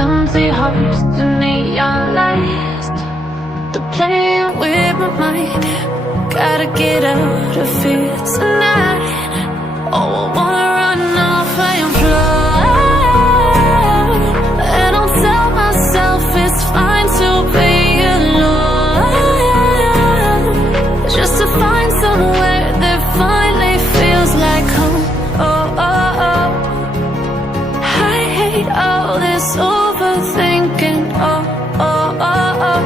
empty hearts to neon lights. They're playing with my mind. Gotta get out of here tonight. Oh, I wanna run off and fly. And I'll tell myself it's fine to be alone, just to find somewhere that finally feels like home. Oh, oh, oh. I hate all this overthinking. Oh, oh, oh, oh.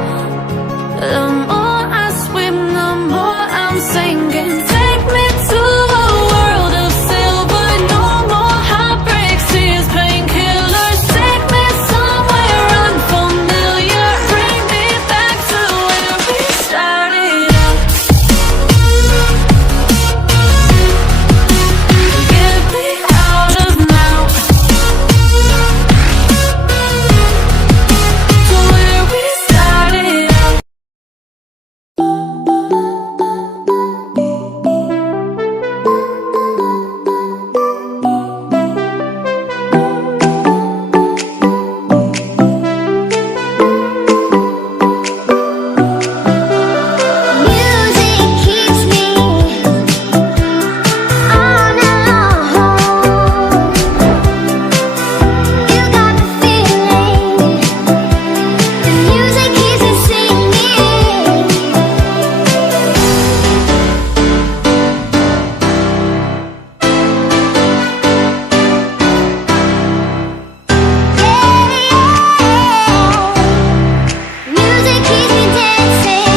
The more I swim, the more I'm sinking. Take me to a world of silver. No more heartbreaks, tears, painkillers. Take me somewhere unfamiliar. Bring me back to where we started out. Get me out of now, to where we started out. Music keeps me on alone. You got the feeling. The music keeps me singing. Music keeps me dancing.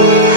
you.